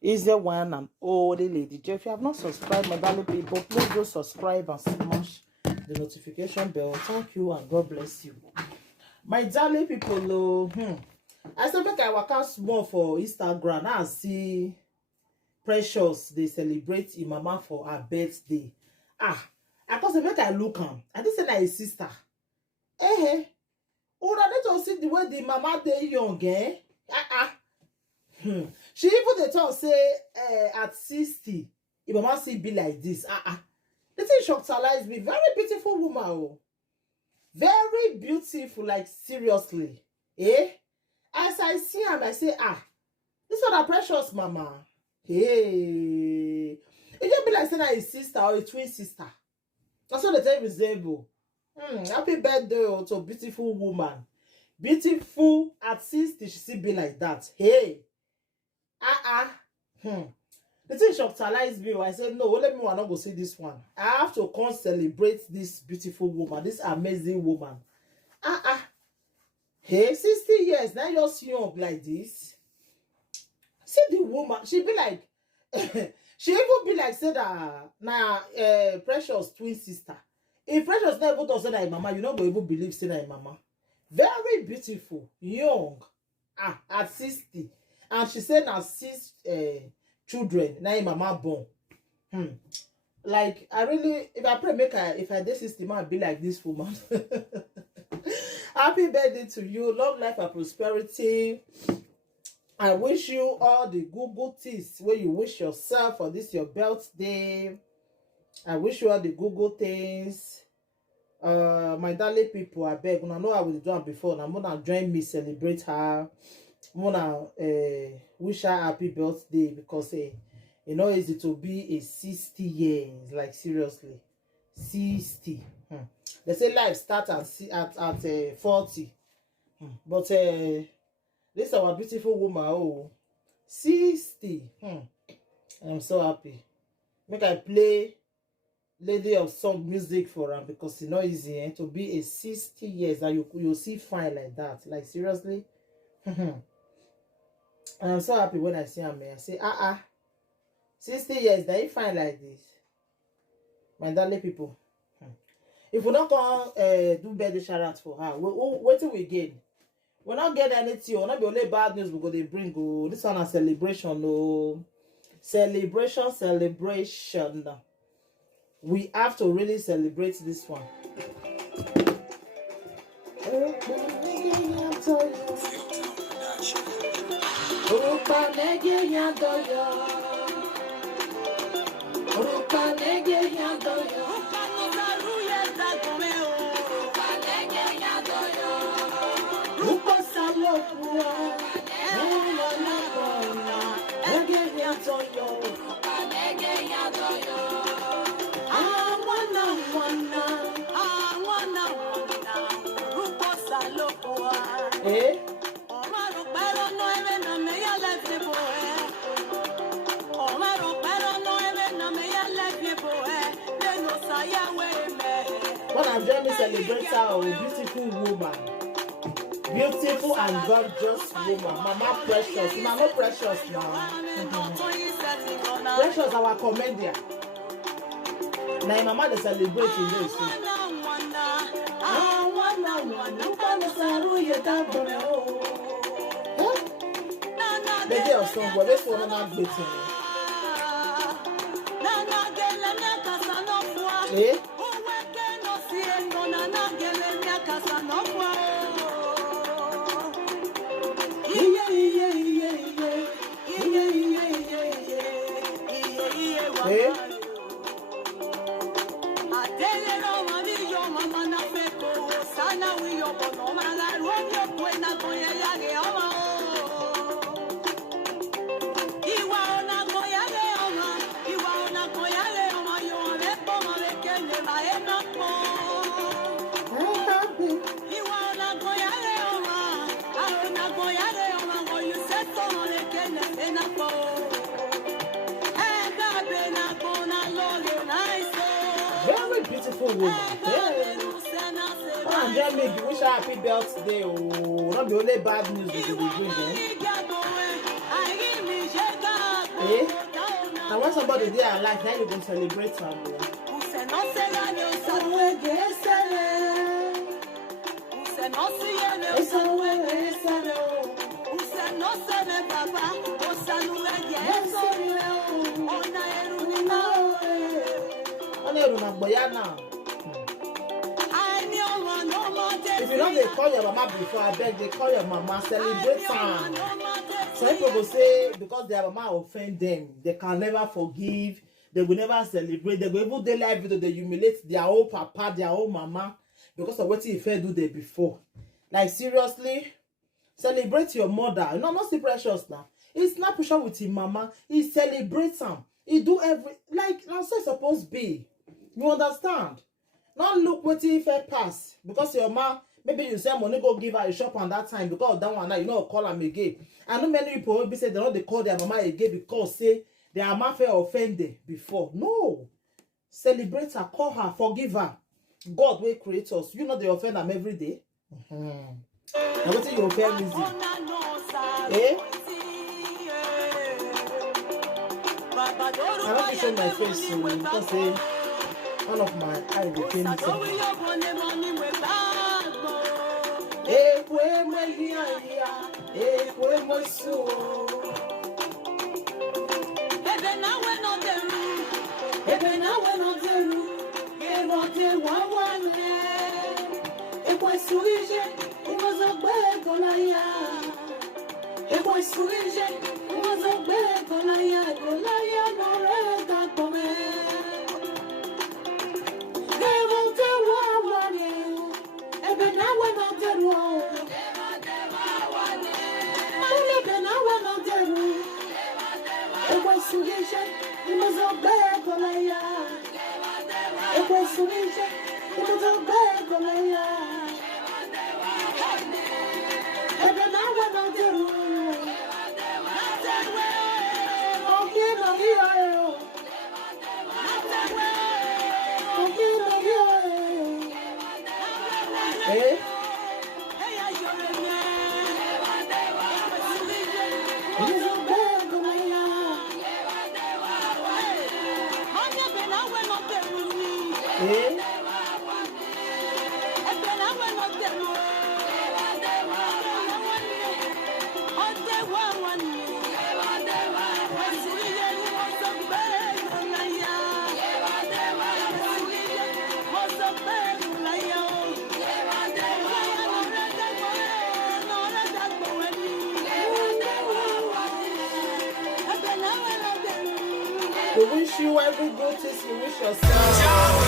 is the one and only Lady J. If you have not subscribed, my darling people, please do subscribe and smash the notification bell. Thank you and God bless you. My darling people, I said make I work out small for Instagram. Now see Precious, they celebrate im mama for her birthday. I cause make I look am. I think say na his sister. Una need to see the way the mama dey young, eh? She even dey talk say at 60, if mama still be like this. The thing shockalize me. Very beautiful woman, oh. Very beautiful, like seriously. As I see am, I say, this one a Precious mama. Hey. It just be like saying a sister or a twin sister. That's what the time resemble. Happy birthday to a beautiful woman. Beautiful at 60, she still be like that. Hey. The thing shockalize me. I said, no, let me not go see this one. I have to come celebrate this beautiful woman, this amazing woman. Hey, 60 years, now you're young like this. See the woman, she be like, she even be like, say that, Precious twin sister. If Precious never does say that mama, you not go even believe say that mama. Very beautiful, young, at 60. And she said now 6 children, now mama born. Like, I really, if I pray, if I did 60, man, be like this woman. Happy birthday to you, long life and prosperity. I wish you all the good things where you wish yourself for this your birthday. I wish you all the good things. My darling people, I beg. I know I will do it before. I'm gonna join me celebrate her. I'm gonna wish her happy birthday because you know easy to be a 60 years. Like seriously, 60. They say life starts at 40. But this our beautiful woman, 60. I'm so happy. Make I play Lady of Song music for her because it's not easy to be a 60 years and you see fine like that. Like seriously. And I'm so happy when I see her. I say, 60 years, that you fine like this. My darling people. If we not gonna do birthday shout out for her, what till we gain? We're not getting anything. We're not be only bad news because they bring. This one a celebration. Celebration. We have to really celebrate this one. When I'm joining me celebrate her, beautiful woman. Beautiful and gorgeous woman. Mama Precious. Mama Precious now. Precious our comedian. Now mama they celebrate in this. Lady of Song, but this one not beating. Very beautiful woman. And then maybe wish her happy birthday. Not the only bad news we will bring. And when somebody they are alive, then you can celebrate them. If you know they call your mama before, I beg they call your mama, celebrate time. Some people will say because their mama offend them, they can never forgive, they will never celebrate, they will even they live video, they humiliate their own papa, their own mama, because of what if they do there before. Like seriously, celebrate your mother. You know, not so precious now. It's not push up with his mama, he celebrates them. He do every like that's so it's supposed to be. You understand? Not look what if I pass because your mom maybe you say money go give her a shop on that time because of that one now you know call them again. I know many people will be say they know they call their mama again because say their mama felt offended before. No, celebrate her, call her, forgive her. God will create us. You know they offend them every day. And what you offend easy? Eh? I don't show my face so because say one of my eyes became something. We wish you every good thing you wish yourself.